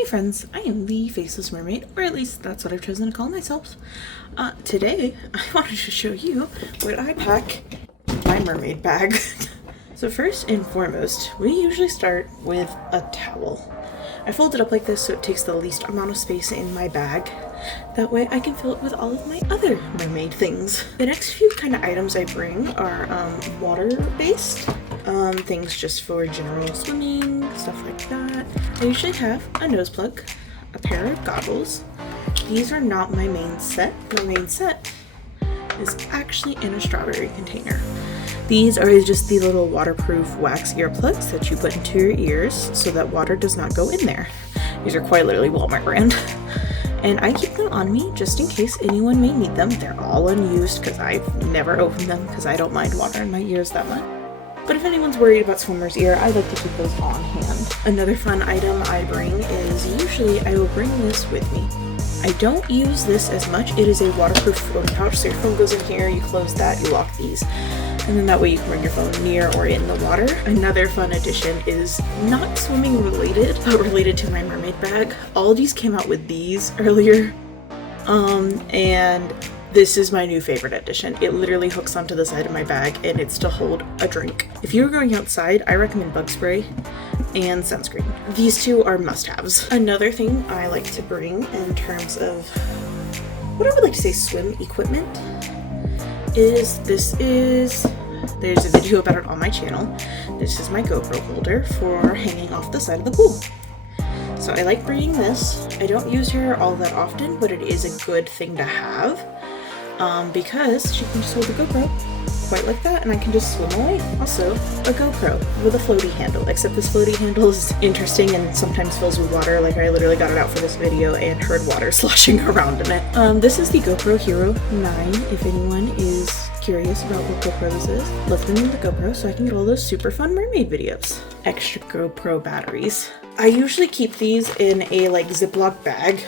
Hey friends, I am the Faceless Mermaid, or at least that's what I've chosen to call myself. Today, I wanted to show you what I pack in my mermaid bag. So first and foremost, we usually start with a towel. I fold it up like this so it takes the least amount of space in my bag. That way I can fill it with all of my other mermaid things. The next few kind of items I bring are water-based. Things just for general swimming, stuff like that. I usually have a nose plug, a pair of goggles. These are not my main set. My main set is actually in a strawberry container. These are just the little waterproof wax earplugs that you put into your ears so that water does not go in there. These are quite literally Walmart brand. And I keep them on me just in case anyone may need them. They're all unused because I've never opened them because I don't mind water in my ears that much. But if anyone's worried about swimmer's ear, I like to keep those on hand. Another fun item I bring is usually I will bring this with me. I don't use this as much. It is a waterproof phone pouch, so your phone goes in here, you close that, you lock these. And then that way you can bring your phone near or in the water. Another fun addition is not swimming related, but related to my mermaid bag. Aldi's came out with these earlier. And this is my new favorite addition. It literally hooks onto the side of my bag and it's to hold a drink. If you're going outside, I recommend bug spray and sunscreen. These two are must-haves. Another thing I like to bring in terms of what I would like to say swim equipment is there's a video about it on my channel. This is my GoPro holder for hanging off the side of the pool. So I like bringing this. I don't use her all that often, but it is a good thing to have because she can just hold the GoPro quite like that and I can just swim away. Also, a GoPro with a floaty handle, except this floaty handle is interesting and sometimes fills with water. Like I literally got it out for this video and heard water sloshing around in it. This is the GoPro Hero 9 if anyone is curious about what GoPro this is. Let's bring in the GoPro so I can get all those super fun mermaid videos. Extra GoPro batteries. I usually keep these in a Ziploc bag.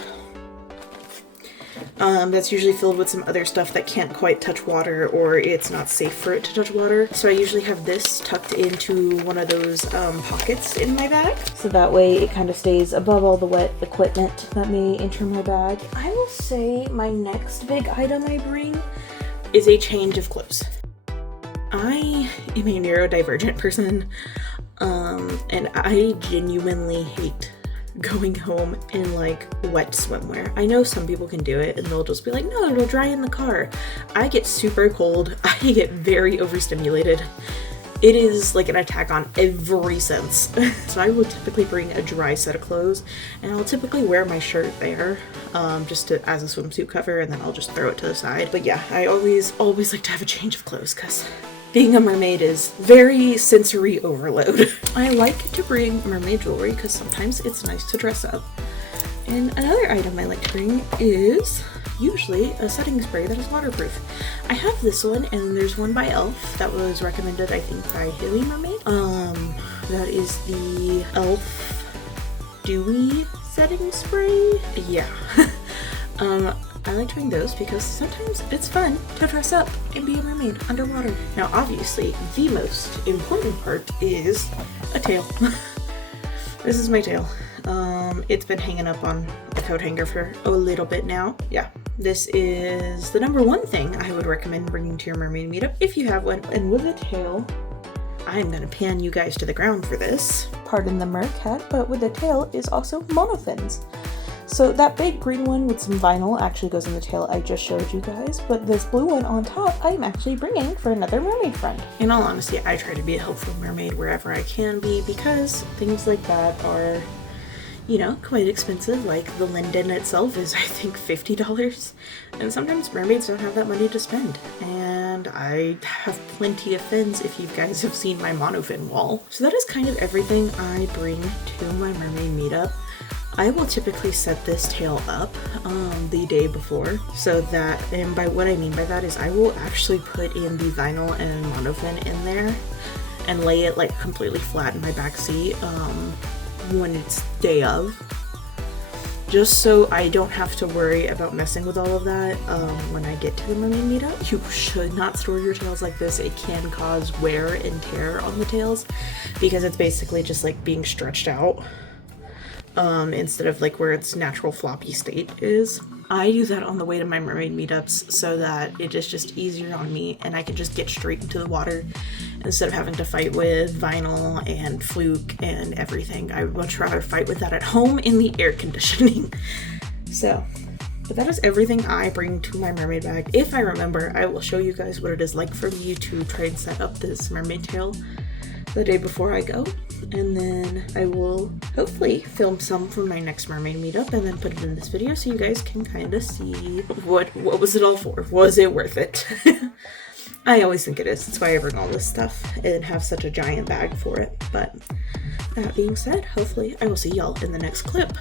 That's usually filled with some other stuff that can't quite touch water or it's not safe for it to touch water. So I usually have this tucked into one of those pockets in my bag. So that way it kind of stays above all the wet equipment that may enter my bag. I will say my next big item I bring is a change of clothes. I am a neurodivergent person, and I genuinely hate going home in wet swimwear. I know some people can do it and they'll just be like, no, it'll dry in the car. I get super cold. I get very overstimulated. It is like an attack on every sense. So I will typically bring a dry set of clothes and I'll typically wear my shirt there just as a swimsuit cover and then I'll just throw it to the side. But yeah, I always like to have a change of clothes because being a mermaid is very sensory overload. I like to bring mermaid jewelry because sometimes it's nice to dress up. And another item I like to bring is usually a setting spray that is waterproof. I have this one and there's one by e.l.f. that was recommended I think by Haley Mermaid. That is the e.l.f. Dewy setting spray. Yeah. I like to bring those because sometimes it's fun to dress up and be a mermaid underwater. Now obviously the most important part is a tail. This is my tail. It's been hanging up on the coat hanger for a little bit now. Yeah, this is the number one thing I would recommend bringing to your mermaid meetup if you have one. And with a tail, I'm gonna pan you guys to the ground for this. Pardon the merc hat, but with the tail is also monofins. So that big green one with some vinyl actually goes in the tail I just showed you guys, but this blue one on top I'm actually bringing for another mermaid friend. In all honesty, I try to be a helpful mermaid wherever I can be because things like that are, you know, quite expensive. Like the linden itself is I think $50 and sometimes mermaids don't have that money to spend. And I have plenty of fins if you guys have seen my monofin wall. So that is kind of everything I bring to my mermaid meetup. I will typically set this tail up the day before so that, and by what I mean by that is I will actually put in the vinyl and monofin in there and lay it completely flat in my back seat when it's day of, just so I don't have to worry about messing with all of that when I get to the mermaid meetup. You should not store your tails like this. It can cause wear and tear on the tails because it's basically just being stretched out. instead of like where its natural floppy state is. I do that on the way to my mermaid meetups so that it is just easier on me and I can just get straight into the water instead of having to fight with vinyl and fluke and everything. I would much rather fight with that at home in the air conditioning. So, but that is everything I bring to my mermaid bag. If I remember, I will show you guys what it is like for me to try and set up this mermaid tail the day before I go, and then I will hopefully film some for my next mermaid meetup and then put it in this video so you guys can kind of see what was it all for. Was it worth it? I always think it is. That's why I bring all this stuff and have such a giant bag for it. But that being said, hopefully I will see y'all in the next clip.